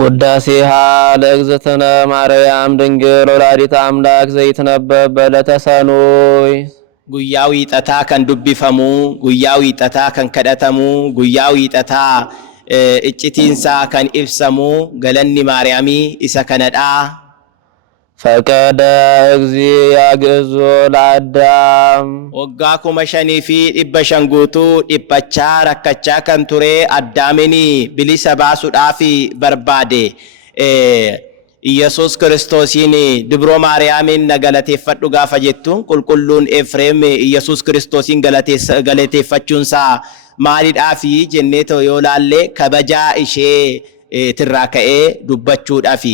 ውዳሴሃ ለእግዝእትነ ማርያም ድንግል ወላዲተ አምላክ ዘይትነበብ በዕለተ ሰኑይ ጉያዊ ጠታ ከን ዱቢፈሙ ጉያዊ ጠታ ከን ከደተሙ ጉያዊ ጠታ እጭቲንሳ ከን ኢብሰሙ ገለኒ ማርያሚ ኢሰ ከነዳ ፈቀደ እግዚእ ያግዞ ለአዳም ወጋ ኩመሸኒ ፊ ዲበሸንጉቱ ዲበቻ ረከቻ ከን ቱሬ አዳሚኒ ብሊሰ ባሱዳፊ በርባዴ ኢየሱስ ክርስቶሲን ድብሮ ማርያምን ነገለቴፈዱ ጋፈ ጀቱን ቁልቁሉን ኤፍሬም ኢየሱስ ክርስቶሲን ገለቴፈቹንሳ ማሊዳፊ ጀኔቶ ዮላሌ ከበጃ ኢሼ ትራከኤ ዱበቹዳፊ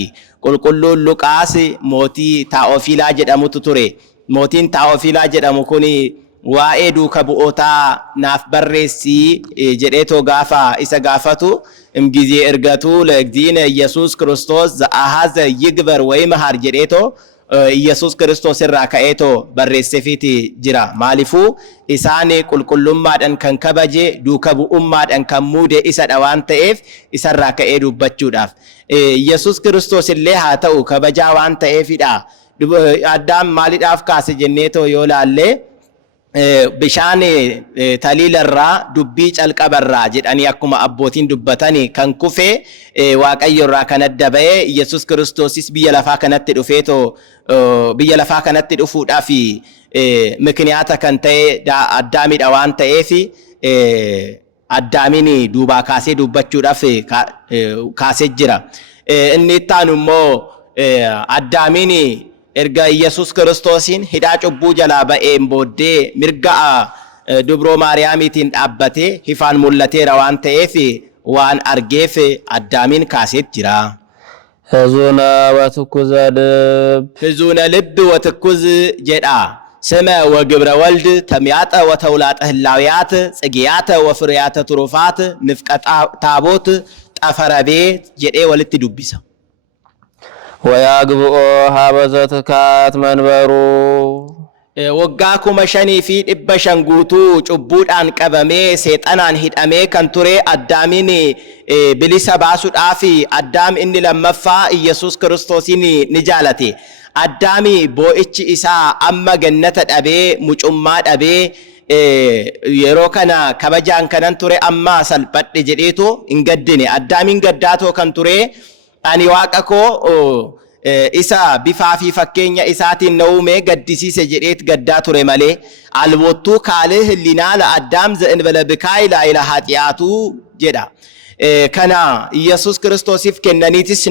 ቁልቁሉን ሉቃስ ሞቲ ታኦፊላ ጀደሙቱ ቱሬ ሞቲን ታኦፊላ ጀደሙ ኩኒ ዋኤ ዱከ ቡኦታ ናፍ በሬሲ ጀዴቶ ጋፋ ኢሰ ጋፈቱ እምጊዜ እርገቱ ለእግዚእነ ኢየሱስ ክርስቶስ ዘአሃዘ ይግበር ወይመሃር ጀዴቶ ኢየሱስ ክርስቶስ ራከኤቶ በሬሴፊቲ ጅራ ማሊፉ ኢሳኔ ቁልቁሉማደን ከንከበጄ ዱከ ቡኡማደን ከሙዴ ኢሰ ደዋን ተኤፍ ኢሰ ራከኤ ዱበቹዳፍ ኢየሱስ ክርስቶስ ኢሌ ሃተኡ ከበጃ ዋን ተኤፊዳ አዳም ማሊዳፍ ካስ ጀኔቶ ዮላሌ bishaan taliilarraa dubbii calqabarraa jedhanii akkuma abbootiin dubbatanii kan kufee waaqayyorraa kan adda ba'ee Yesus Kiristoosis biyya lafaa kanatti dhufeetoo biyya lafaa kanatti dhufuudhaaf mikniyaata kan ta'e addaamidha waan ta'eef addaamin duubaa kaasee dubbachuudhaaf kaasee jira. Inni ittaanu immoo addaamin erga Yesus Kiristoosin hidhaa cubbuu jalaa ba'een booddee mirga dubro maariyaamiitiin dhaabbatee hifaan mul'ateera waan ta'eef waan argeef addaamin kaasee jira. ሕዙነ ወትኩዘ ልብ ሕዙነ ልብ ወትኩዝ ጀዳ ስመ ወግብረ ወልድ ተሚያጠ ወተውላጠ ህላውያት ጽጌያተ ወፍሬያተ ትሩፋት ንፍቀ ታቦት ጠፈረ ቤት ጀዴ ወልት ዱቢሳ ወያግብኦ ሀበ ዘትካት መንበሩ ወጋ ኩመሸኒ ፊ ዲበሸንጉቱ ጩቡዳን ቀበሜ ሰይጣናን ሂዳሜ ከንቱሬ አዳሚን ብሊሰ ባሱዳፊ አዳም እኒ ለመፋ ኢየሱስ ክርስቶሲን ንጃለቴ አዳሚ ቦእቺ ኢሳ አመ ገነተ ዳቤ ሙጩማ ዳቤ የሮ ከና ከበጃን ከነን ቱሬ አማ ሰልበድ ጀዴቶ እንገድኔ አዳሚን ገዳቶ ከንቱሬ ani waaqa koo isa bifaa fi fakkeenya isaatiin naume gaddisiise jedheet gaddaa ture malee alwottuu kaalee hillinaa la addaam za'inbala bikaay la ila haxiyaatu jedha kana Yesus Kiristoosiif kennaniitis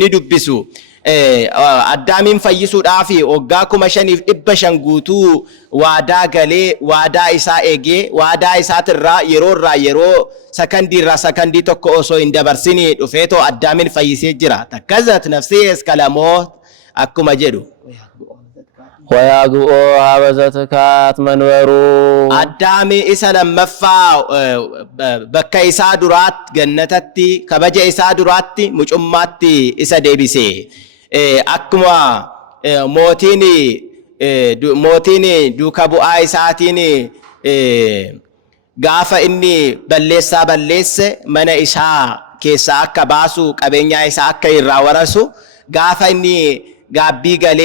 ni dubbisu addaamin fayyisuudhaaf waggaa 5,500 guutuu waadaa galee waadaa isaa eegee waadaa isaatirraa yeroo sakandiirraa sakandii tokko osoo hin dabarsini dhufeetoo addaamin fayyisee jira takkazat nafsee eskalamoo akkuma jedhu ወያግብኦ ሀበ ዘትካት መንበሩ አዳሚ ኢሰ ለመፋ በከ ኢሳ ዱራት ገነተቲ ከበጀ ኢሳ ዱራት ሙጩማቲ ኢሰ ዴቢሴ አክማ ሞቲኒ ዱከ ቡአ ኢሳቲኒ ጋፈ እኒ በሌሳ በሌሰ መነ ኢሳ ኬሳ አከ ባሱ ቀበኛ ኢሳ አከ ይራወረሱ ጋፈ እኒ ጋቢ ገሌ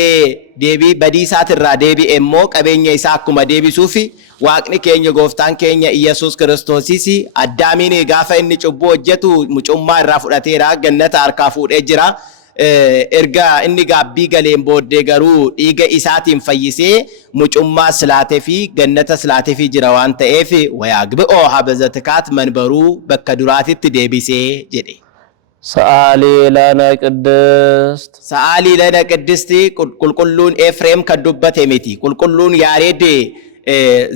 ዴቢ በዲሳትራ ዴቢ ኤሞ ቀበኛ ኢሳ አኩማ ዴቢሱፊ waaqni keenya gooftaan keenya Yesus Kiristoosiis addaamin gaafa inni cubbuu hojjetu mucummaa irraa fudhateera gannata harkaa fuudhee jira erga inni gaabbii galeen booddee garuu dhiiga isaatiin fayyisee mucummaa silaatee fi gannata silaatee fi jira waan ta'eef wayaagbi'oo ሀበ ዘትካት መንበሩ bakka duraatitti deebisee jedhe ሰአሊ ለነ ቅድስት ሰአሊ ለነ ቅድስት ቁልቁሉን ኤፍሬም ከዱበቴ ሚቲ ቁልቁሉን ያሬድ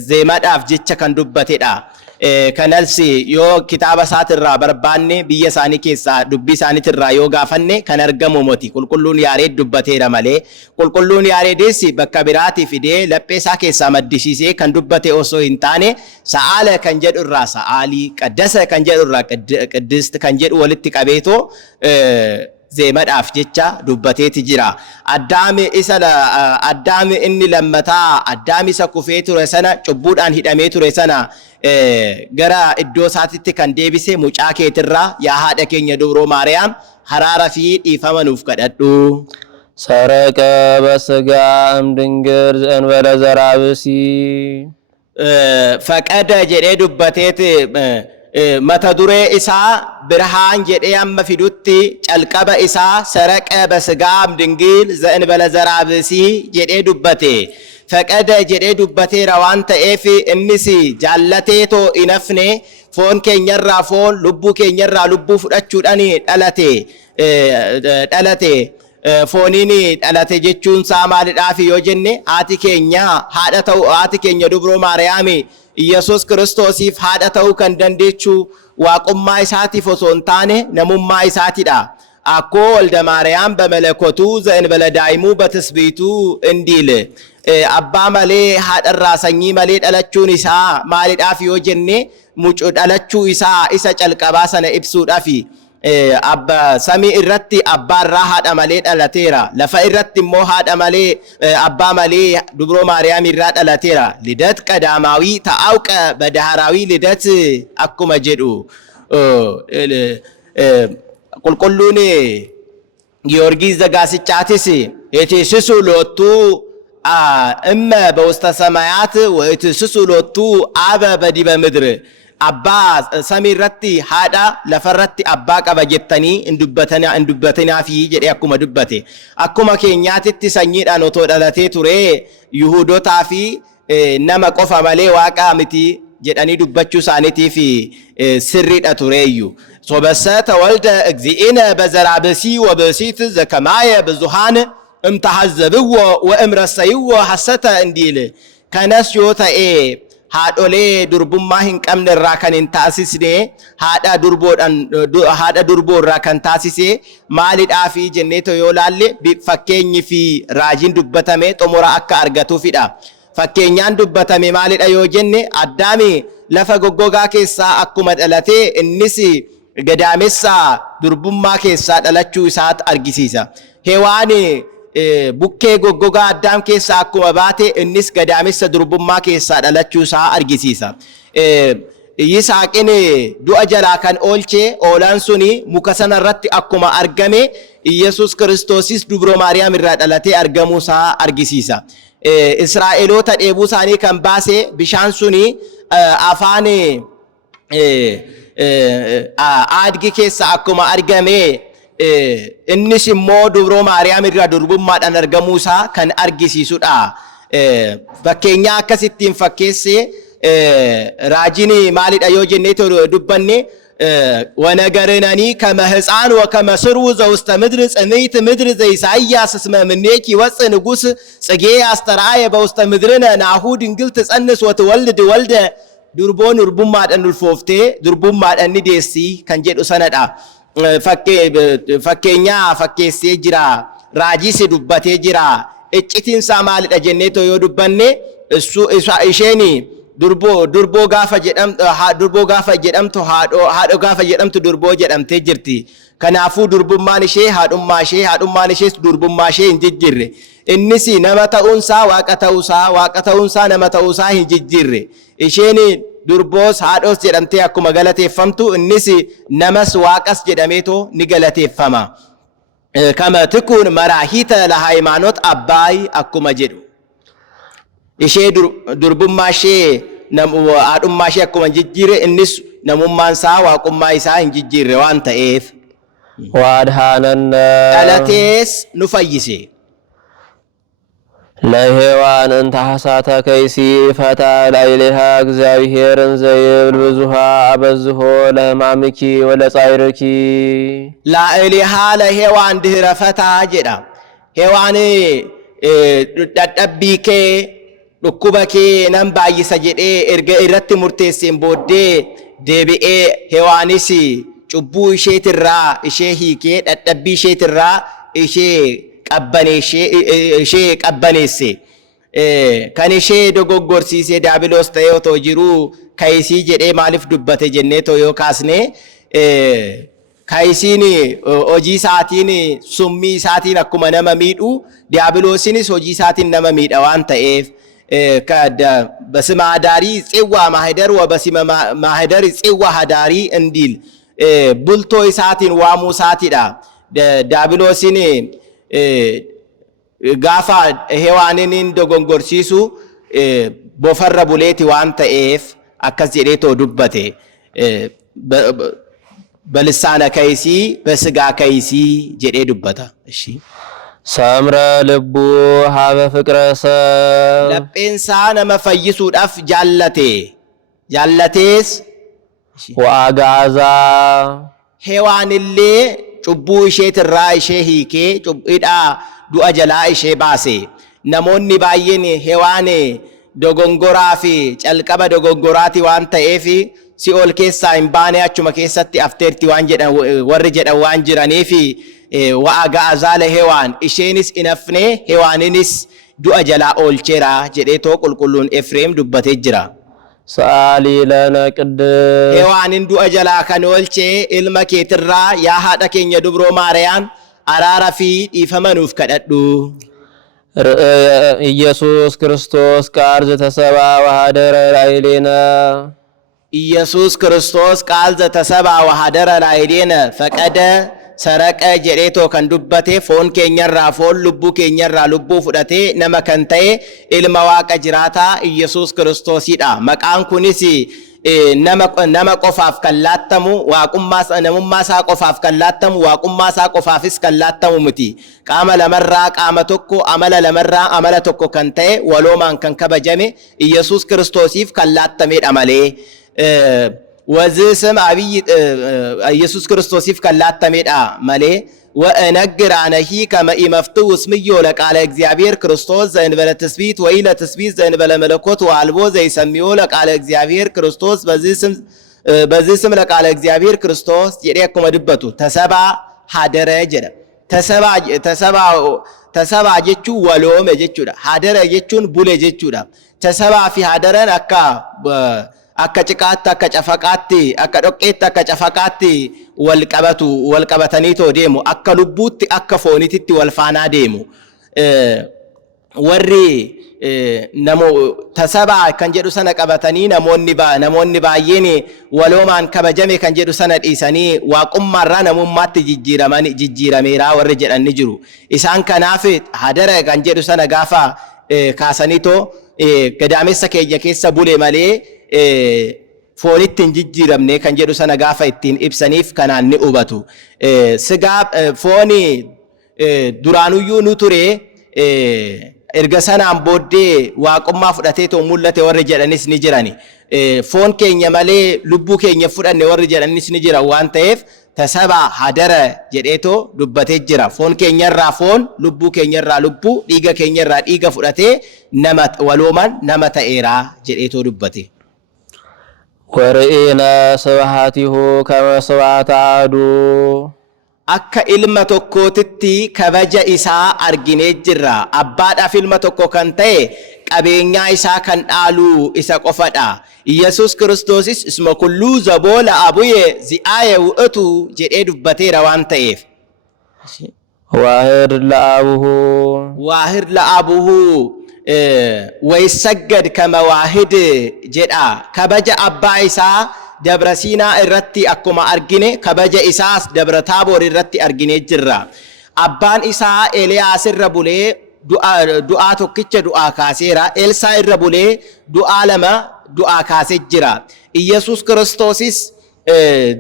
zeemaadhaaf jecha kan dubbatedha kanalsi yoo kitaaba isaatirraa barbaanne biyya isaanii keessaa dubbii isaaniitirraa yoo gaafanne kan argamu moti qulqulluun yaareed dubbateera malee qulqulluun yaareedis bakka biraatii fidee laphee isaa keessaa maddisiisee kan dubbate osoo hin taane sa'aala kan jedhu irraa sa'aalii qaddasa kan jedhu irraa qiddist kan jedhu walitti qabeetoo zeemadhaaf jecha dubbateeti jira. Addaami inni lammataa addaami isa kufee ture sana cubbuudhaan hidhamee ture sana gara iddoo isaatitti kan deebise mucaa keetirraa yaa haadha keenya dubroo Maariyaam haraara fi dhiifama nuuf kadhadhu. ሰረቀ በስጋ እምድንግል ዘእንበለ ዘርአ ብእሲ ፈቀደ jedhee dubbateeti mata duree isaa birhaan jedhee amma fidutti calqaba isaa saraqa basgaa amdingil za'enbala zaraabisi jedhee dubbate faqada jedhee dubbateera waan ta'eef innis jaallatee too inafne foon keenyarraa foon lubbuu keenyarraa lubbuu fudhachuudhaan dhalate fooniin dhalate jechuun isaa maalidhaaf yoo jenne haati keenya dubroo Maariyaam Yesus Kiristoosiif haadha ta'uu kan dandeechu waaqummaa isaatiif osoo hin taane namummaa isaatidha. Akkoo walda Maariyaam bamalakotuu za'enbala daa'imuu batisbiituu indiile abbaa malee haadharraa sanyii malee dhalachuun isaa maalidhaaf yoo jenne mucuu dhalachuu isaa isa calqabaa sana ibsuudhaafi. Abba samii irratti abbaarraa haadha malee dhalateera lafa irratti immoo haadha malee abbaa malee dubroo Maariyaam irraa dhalateera lidat qadaamaawii ta'awqa badaharaawii lidat akkuma jedhu qulqulluun Giyoorgiis Zagaasichaatis የትስሱ ሎቱ እመ በውስተ ሰማያት ወትስሱ ሎቱ አበ በዲበ ምድር Abba samiirratti haadha lafarratti abbaa qaba jettanii indubbatanaa fi jedhee akkuma dubbate akkuma keenyaatitti sanyiidhaan otoo dhalatee ture Yihuudotaa fi nama qofa malee waaqa miti jedhanii dubbachuu isaaniitiif sirriidha tureeyyu. Sobasata walda እግዚእነ በዘርአ ብእሲ ወብእሲት ዘከማየ ብዙሃን እምተሐዘብዎ ወእምረሰይዎ ሐሰተ እንዲል ከነስ yoo ta'e haadholee durbummaa hin qabne irraa kan hin taasisne haadha durboo irraa kan taasise maalidhaa fi jenneeto yoo laalle fakkeenyi fi raajiin dubbatame xumura akka argatuufidha. Fakkeenyaan dubbatame maalidha yoo jenne Addaami lafa goggogaa keessaa akkuma dhalate innis gadaamessa durbummaa keessaa dhalachuu isaat argisiisa. Hewaan bukkee goggogaa Addaam keessaa akkuma baate innis gadaamessa durbummaa keessaa dhalachuu isaa argisiisa. Yisaaqin du'a jalaa kan oolche oolaan suni muka sana irratti akkuma argame Yesus Kiristoosis dubroo Maariyaam irraa dhalatee argamuu isaa argisiisa. Israa'eloota dheebuu isaanii kan baase bishaan suni afaan aadgi keessa akkuma argame innis immoo dubroo Maariyaam irraa durbummaadhaan argamuu isaa kan argisiisudha. Fakkeenya akkasittiin fakkeesse raajiin maalidha yoo jenneeto dubbanne ወነገርነኒ ከመ ሕፃን ወከመ ስርው ዘውስተ ምድር ጽምይት ምድር ዘኢሳይያስ እስመ እምኔኪ ይወፅእ ንጉሥ ጽጌ አስተርአየ በውስተ ምድርነ ናሁ ድንግል ትጸንስ ወትወልድ ወልደ durboon durbummaadhaan ulfooftee durbummaadhaan ni deessi kan jedhu sanadha. Fakkeenyaa fakkeessee jira raajiis dubbatee jira iccitiin isaa maalidha jenneeto yoo dubbanne isheen durboo gaafa jedhamtu haadho gaafa jedhamtu durboo jedhamtee jirti. Kanaafuu durbummaan ishee haadhummaa ishees durbummaa ishee hin jijjiirre. Innis nama ta'uunsaa waaqa ta'uunsaa nama ta'uusaa hin jijjiirre. Isheen durboos haadhoos jedhamtee akkuma galateeffamtu innis namas waaqas jedhameetoo ni galateeffama. Kama tikuun maraahita lahaayimaanot abbaay akkuma jedhu. Ishee durbummaa ishee haadhummaa ishee akkuma jijjiirre innis namummaan isaa waaqummaa isaa hin jijjiirre waan ta'eef. ዋድሃነነ dhalatees nu fayyise. ለሔዋን እንተ ሐሳተ ከይሲ ፈታ ላዕሌሃ እግዚአብሔር እንዘ ይብል ብዙኃ አበዝሖ ለሕማምኪ ወለጻዕርኪ ላዕሌሃ ለሔዋን ድኅረ ፈታ jedha. Heewaan dadhabbii kee dhukkuba kee nan baay'isa jedhee erga irratti murteesseen booddee deebi'ee Heewaanis cubbuu isheetirraa ishee hiikee dadhabbii isheetirraa ishee qabbaneesse. Kan ishee dogoggorsiisee daabiloos ta'ee otoo jiruu kayisii jedhee maaliif dubbate jenneetoo yoo kaasne kaayisiin hojii isaatiin summii isaatiin akkuma nama miidhu diiyaabiloosinis hojii isaatiin nama miidha waan ta'eef በስመ አዳሪ ጽዋ ማህደር ወበስመ ማህደር ጽዋ ሀዳሪ እንዲል ቡልቶ ኢሳቲን ዋሙ ሳቲዳ ዳቢሎሲን ጋፋ ሄዋንንን ዶጎንጎርሲሱ ቦፈረ ቡሌቲ ዋን ተኤፍ አከስ ጀዴቶ ዱበቴ በልሳነ ከይሲ በስጋ ከይሲ ጀዴ ዱበታ እሺ ሰምረ ልቡ ሀበ ፍቅረ ሰብ ለጴንሳ ነመፈይሱዳፍ ጃለቴስ ወአጋዛ ሄዋንሌ ጩቡ ኢሼትራ ኢሼ ሂኬ ጩብኢዳ ዱአ ጀላ ኢሼ ባሴ ነሞኒ ባየን ሄዋኔ ዶጎንጎራፊ ጨልቀበ ዶጎንጎራቲ ዋን ተኤፊ ሲኦል ኬሳ ኢምባኔ አቹመ ኬሰቲ አፍቴርቲ ዋን ጀዳ ወር ጀዳ ዋን ጅራኔፊ ወአጋዛ ለሄዋን ኢሼንስ ኢነፍኔ ሄዋንንስ ዱአ ጀላ ኦልቼራ ጀዴቶ ቁልቁሉን ኤፍሬም ዱበቴ ጅራ ሰአሊ ለነ ቅድስ ሄዋንን ዱአ ጀላ ከኖልቼ ኢልመ ኬትራ ያ ሀደ ኬኛ ዱብሮ ማርያም አራራፊ ኢፈመኑፍ ከደዱ ኢየሱስ ክርስቶስ ቃል ዘተሰባ ወሀደረ ላዕሌነ ኢየሱስ ክርስቶስ ቃል ዘተሰባ ወሀደረ ላዕሌነ ፈቀደ ሰረቀ ጀዴቶ ከንዱበቴ ፎን ኬኛራ ፎን ልቡ ኬኛራ ልቡ ፉደቴ ነመ ከንተኤ ኢልመ ዋቀ ጅራታ ኢየሱስ ክርስቶሲዳ መቃን ኩኒስ ነመ ቆፋፍ ከላተሙ ዋቁማሳ ነሙማሳ ቆፋፍ ከላተሙ ዋቁማሳ ቆፋፍስ ከላተሙ ምቲ ቃመ ለመራ ቃመ ቶኮ አመለ ለመራ አመለ ቶኮ ከንተኤ ወሎማን ከንከበጀሜ ኢየሱስ ክርስቶሲፍ ከላተሜ ዳመሌ ወዝስም አብይ ኢየሱስ ክርስቶሲፍ ከላተሜዳ መሌ ወእነግር አነሂ ከመኢ መፍትው እስምዮ ለቃለ እግዚአብሔር ክርስቶስ ዘእንበለ ትስብእት ወይ ለትስብእት ዘእንበለ መለኮት ወአልቦ ዘይሰምዮ ለቃለ እግዚአብሔር ክርስቶስ በዚህ ስም ለቃለ እግዚአብሔር ክርስቶስ ጀዴ አኩመ ድበቱ ተሰባ ሀደረ ጀደ ተሰባ ጀቹ ወሎመ ጀቹዳ ሀደረ ጀቹን ቡሌ ጀቹዳ ተሰባ ፊ ሀደረን akka cikaatti akka cafaqaatti akka dhoqqeetti akka cafaqaatti wal qabataniitoo deemu akka lubbuutti akka foonititti wal faanaa deemu warri tasabaa kan jedhu sana qabatanii namoonni baay'een waloomaan kabajame kan jedhu sana dhiisanii waaqummaarraa namummaatti jijjiirameera warri jedhanni jiru isaan kanaaf hadara kan jedhu sana gaafa kaasaniitoo gadaamessa keenya keessa bule malee foonitti hin jijjiiramne kan jedhu sana gaafa ittiin ibsaniif kanaan ni hubatu sigaa fooni duraanuyyuu nu ture erga sanaan booddee waaqummaa fudhatee too mul'ate warri jedhanis ni jirani foon keenya malee lubbuu keenya fudhanne warri jedhanis ni jira waan ta'eef tasaba hadara jedheetoo dubbatee jira foon keenyarraa foon lubbuu keenyarraa lubbuu dhiiga keenyarraa dhiiga fudhatee nama walooman nama ta'eeraa jedheetoo dubbate ወርኢነ ስብሐቲሁ ከመ ስብሐተ አሐዱ akka ilma tokkootitti kabaja isaa arginee jirra abbaadhaaf ilma tokko kan ta'e qabeenyaa isaa kan dhaalu isa qofadha ኢየሱስ ክርስቶስስ እስመ ኩሉ ዘቦለ አቡየ ዚአየ ውእቱ ጀዴ ዱበቴራ ዋን ተኤፍ ዋህድ ለአቡሁ ወይሰገድ ከመዋህድ ጀዳ ከበጀ አባ ኢሳ ደብረ ሲና እረቲ አኩማ አርጊኔ ከበጀ ኢሳስ ደብረ ታቦር እረቲ አርጊኔ ጅራ አባን ኢሳ ኤልያስ ረቡሌ ዱአ ቶክቸ ዱአ ካሴራ ኤልሳ ረቡሌ ዱአ ለማ ዱአ ካሴ ጅራ ኢየሱስ ክርስቶስስ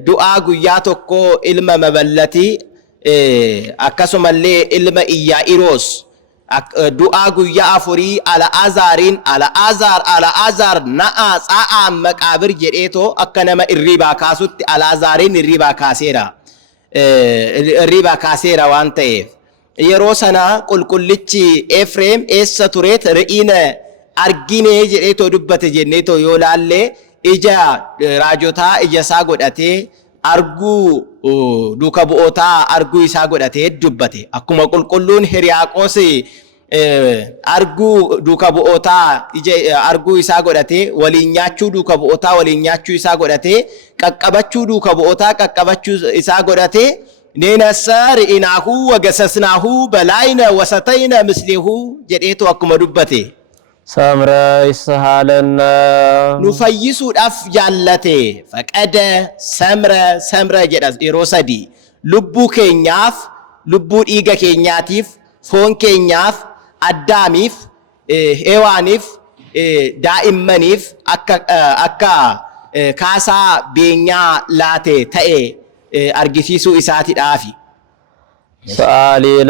ዱአ ጉያ ቶኮ ኢልመ መበለቲ አከሱመሌ ኢልመ ኢያኢሮስ ዱአ ጉያ አፉሪ አልዓዛር ነአ ጻአ መቃብር ጀዴቶ አከነመ ኢሪባ ካሱት አልዓዛሪን ኢሪባ ካሴራ ዋን ተኤፍ የሮ ሰና ቁልቁልቺ ኤፍሬም ኤሰ ቱሬት ርኢነ አርጊኔ ጀዴቶ ዱበተ ጀኔቶ ዮላሌ ኢጃ ራጆታ ኢጃሳ ጎዳቴ አርጉ ዱከ ቡኦታ አርጉ ኢሳ ጎዳቴ ዱበቴ አኩመ ቁልቁሉን ሄሪያቆስ arguu duuka bu'ootaa arguu isaa godhatee waliin nyaachuu duuka bu'ootaa waliin nyaachuu isaa godhatee qaqqabachuu duuka bu'ootaa qaqqabachuu isaa godhatee neenasar inaahu wagasasnaahu balayna wasatayna mislihu jedheetu akkuma dubbate samra ishalana nu fayyisuudhaaf jaallate faqada samra jedha yeroo sadi lubbuu keenyaaf lubbuu dhiiga keenyaatiif foon keenyaaf addaamiif hewaaniif daa'immaniif akka kaasaa beenyaa laate ta'e argisiisuu isaatiidhaafi. Sa'aalii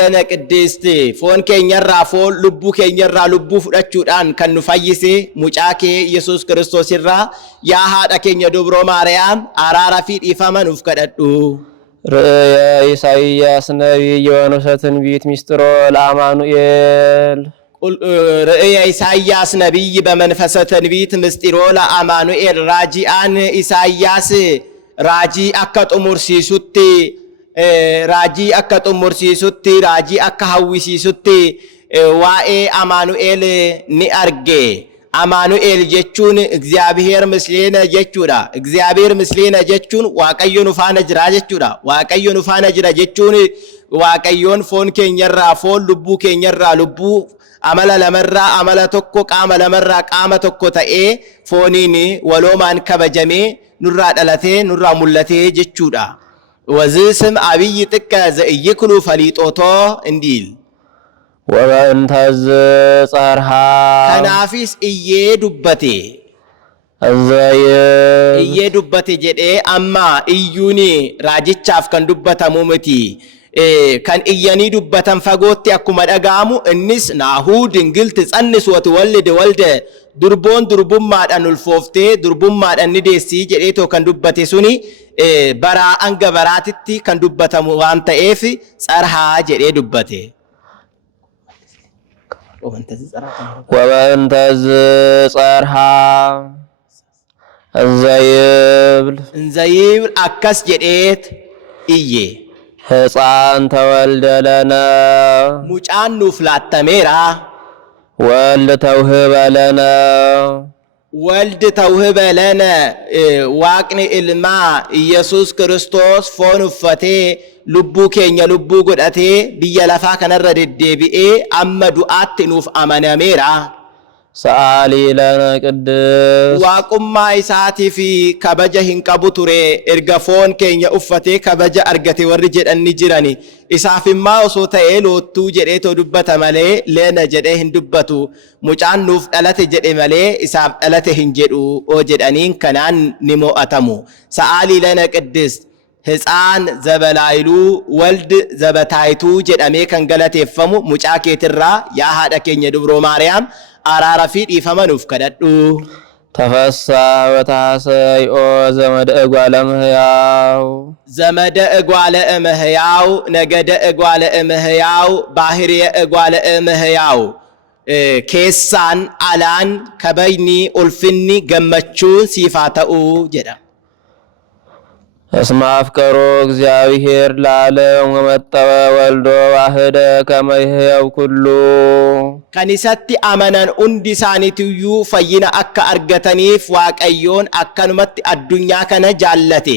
lana qiddisti foon keenyarraa foon lubbuu keenyarraa lubbuu fudhachuudhaan kan nu fayyise mucaa kee Yesuus Kiristoos irraa yaa haadha keenya dubroo Maariyaam araara fi dhiifama nuuf kadhadhu. رأي إساياس نبي يونس تنبيت مسترو لأمانوئيل رأي إساياس نبي بمنفس تنبيت مسترو لأمانوئيل راجعان إساياس راجي أكت أمرسي ستي راجي أكت أمرسي ستي راجي أكهوسي ستي وائي أمانوئيل نأرجي Amaanu'eel jechuun እግዚአብሔር ምስሌነ jechuudha. እግዚአብሔር ምስሌነ jechuun Waaqayyoon faana jira jechuudha. Waaqayyoon faana jira jechuun Waaqayyoon foon keenyarraa foon lubbuu keenyarraa lubbuu amala lamarraa amala tokko qaama lamarraa qaama tokko ta'ee fooniin waloomaan kabajamee nurraa dhalatee nurraa mul'atee jechuudha. Wazism abiyyi xiqqa za'iyikulu faliixootoo indiil. وأنت صارها كنافيس إيه دبتي الزايد إيه دبتي جدي أما إيوني راجتشاف كان دبتا مومتي كان إياني دبتا فقوتي أكما أقامو النس ناهو دنجلت تسأنس وتولد والد دربون ماد أنو الفوفتي دربون ماد أنو ديسي جديتو كان دبتي سوني برا أنغا براتتي كان دبتا موانتا إيفي صارها جدي دبتي وأنت صارها الزيبل أكس جديت إيه ሕፃን ተወልደለነ ሙጫን ኑፍላት ተሜራ ወልድ ተውህበለነ ወልድ ተውህበለነ ዋቅኒ ኢልማ ኢየሱስ ክርስቶስ ፎን ኡፈቴ ልቡ ኬኛ ልቡ ጎዳቴ ብየ ለፋ ከነረ ደደቢኤ አመዱአት ኑፍ አመነሜራ ሰአሊ ለነ ቅድስ ዋቁማ ኢሳቲ ፊ ከበጀ ሂንቀቡ ቱሬ ኤርገፎን ኬኛ ኡፈቴ ከበጀ አርገቴ ወር ጀደኒ ጅራኒ ኢሳፊማ ኦሶ ተኤ ሎቱ ጀዴቶ ዱበተ መሌ ለነ ጀዴ ህንዱበቱ ሙጫን ኑፍ ዳለተ ጀዴ መሌ ኢሳፍ ዳለተ ህንጀዱ ኦ ጀዳኒን ከናን ኒሞአተሙ ሰአሊ ለነ ቅድስ ሕፃን ዘበላይሉ ወልድ ዘበታይቱ ጀዳሜ ከንገለቴፈሙ ሙጫ ኬትራ ያ ሃዳ ኬኛ ድብሮ ማርያም አራራ ፊት ይፈመኑፍ ከደዱ ተፈሳ ወታሰይኦ ዘመደ እጓለ እምህያው ነገደ እጓለ እምህያው ባህርየ እጓለ እምህያው ኬሳን አላን ከበይኒ ኡልፍኒ ገመቹን ሲፋተኡ ጀዳ እስመ አፍቀሮ እግዚአብሔር ለዓለም ወመጠወ ወልዶ ዋህደ ከመ ይሕየው ኩሉ ከኒሰቲ አመነን ኡንዲ ሳኒትዩ ፈይና አካ አርገተኒፍ ዋቀዮን አከኑመት አዱኛ ከነ ጃለቴ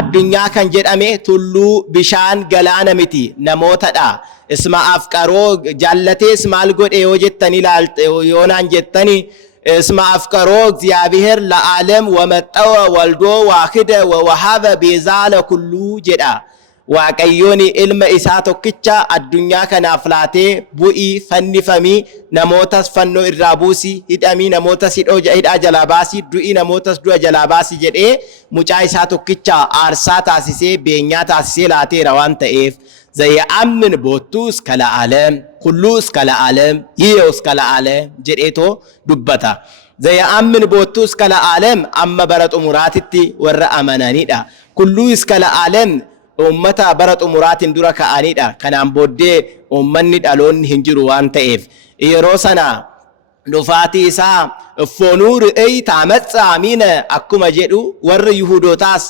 አዱኛ ከን ጀዳሜ ቱሉ ቢሻን ገላነ ሚቲ ነሞተዳ እስመ አፍቀሮ ጃለቴ ስማል ጎዴ ወጀተኒ ላልጤ ዮናን ጀተኒ اسم أفكارو እግዚአብሔር ለዓለም ወመጠወ ወልዶ ዋህደ ወወሃበ ቤዛ ለኩሉ ጀዳ ዋቀዮኒ ኢልመ ኢሳ ቶክቻ አዱኛ ከናፍላቴ ቡኢ ፈኒፈሚ ነሞተስ ፈኖ ኢራቡሲ ሂዳሚ ነሞተስ ሂዳ ጀላባሲ ዱኢ ነሞተስ ዱአ ጀላባሲ ጀዴ ሙጫ ኢሳ ቶክቻ አርሳ ታሲሴ ቤኛ ታሲሴ ላቴ ረዋን ተኤፍ ዘየአምን ቦቱስ ከለዓለም ኩሉስ ከለዓለም ይየውስ ከለዓለም ጀዴቶ ዱበታ ዘየአምን ቦቱስ ከለዓለም አመ በረጡ ሙራትቲ ወረ አመናኒዳ ኩሉስ ከለዓለም ኡመታ በረጡ ሙራትን ዱራ ከአኒዳ ከናም ቦዴ ኡመኒ ዳሎን ሂንጅሩ ዋን ተኤፍ ኢየሮሰና ዱፋቲ ኢሳ እፎኑ ርእይ ታመጻ ሚነ አኩመ ጀዱ ወረ ይሁዶታስ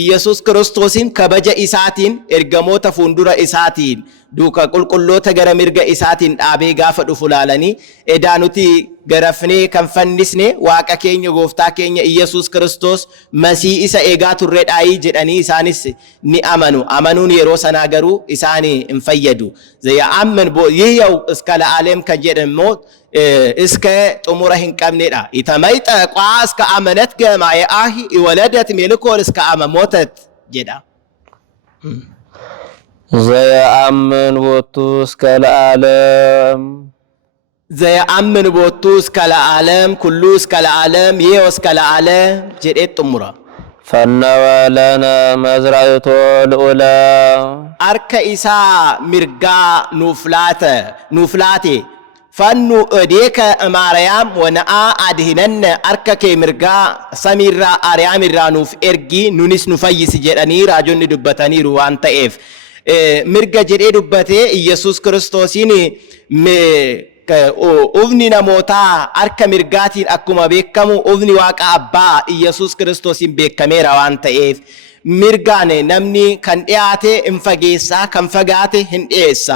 ኢየሱስ ክርስቶስን ከበጀ ኢሳቲን ኤርገሞተ ፉንዱራ ኢሳቲን ዱካ ቁልቁሎተ ገረ ሚርገ ኢሳቲን ዳቤ ጋፈ ዱፉላላኒ ኤዳኑቲ ገረፍኔ ከንፈንስኔ ዋቀ ኬኛ ጎፍታ ኬኛ ኢየሱስ ክርስቶስ መሲ ኢሳ ኤጋ ቱሬዳይ ጀዳኒ ኢሳኒስ ኒ አመኑ አመኑን የሮ ሰናገሩ ኢሳኒ እንፈየዱ ዘያአመን ቦ ይህው እስከ ለዓለም ከጀደሞ እስከ ጥሙረ ህንቀምኔዳ ኢተመይጠ ቋ እስከ አመነት ገማየ አሂ ይወለደት ሜልኮል እስከ አመሞተት ጀዳ ዘያአምን ቦቱ እስከ ለዓለም ዘያአምን ቦቱ እስከ ለዓለም ኩሉ እስከ ለዓለም ይሄው እስከ ለዓለም ጀዴት ጥሙራ ፈነወ ለነ መዝራዕቶ ልዑለ አርከ ኢሳ ሚርጋ ኑፍላቴ ፈኑ እዴከ ማርያም ወነአ አድህነነ አርከ ከሚርጋ ሰሚራ አርያምራ ኑፍ ኤርጊ ኑኒስ ኑፈይስ ጀዳኒ ራጆኒ ዱበታኒሩ ዋንተኤፍ ሚርጋ ጀዴ ዱበቴ ኢየሱስ ክርስቶሲን ኡፍኒ ነሞታ አርከ ሚርጋቲን አኩማ ቤከሙ ኡፍኒ ዋቃ አባ ኢየሱስ ክርስቶሲን ቤከሜራ ዋንተኤፍ ሚርጋኔ ነምኒ ከን ዲያቴ እንፈጌሳ ከንፈጋቴ ህንዴሳ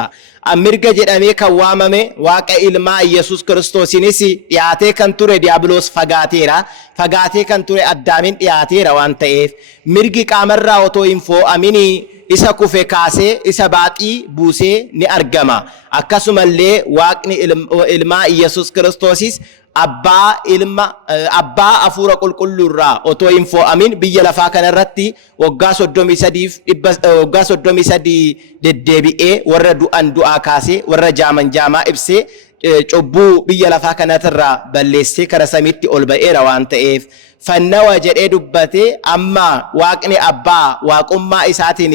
mirga jedhamee kan waamame waaqa ilmaa Yesus Kiristoosinis dhiyaatee kan ture diiyaabiloos fagaatee kan ture addaamin dhiyaateera waan ta'eef mirgi qaamarraa otoo hin fo'amini isa kufe kaasee isa baaxii buusee ni argama. Akkasumallee waaqni ilmaa Yesus Kiristoosis abbaa afuura qulqulluurraa otoo hin fo'amin biyya lafaa kanarratti waggaa 33 deddeebi'ee warra du'an du'aa kaasee warra jaaman jaamaa ibsee cubbuu biyya lafaa kanarraa balleessee kara samiitti ol ba'eera waan ta'eef fannawa jedhee dubbatee amma waaqni abbaa waaqummaa isaatiin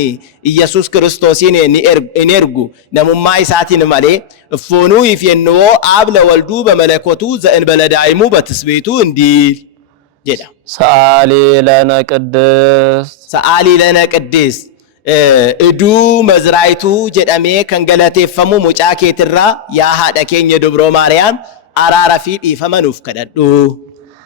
Yesus Kiristoosiin ni ergu namummaa isaatiin malee foonuu ifyennoo aabla walduu bamalakotu za'in baladaayimu batisbeetu indiil jedha. Sa'aalii lana qiddiis iduu mazraayituu jedhamee kan galateeffamu mucaa keetirraa yaa haadha keenya Dubroo Maariyaam araara fi dhiifama nuuf kadhadhu.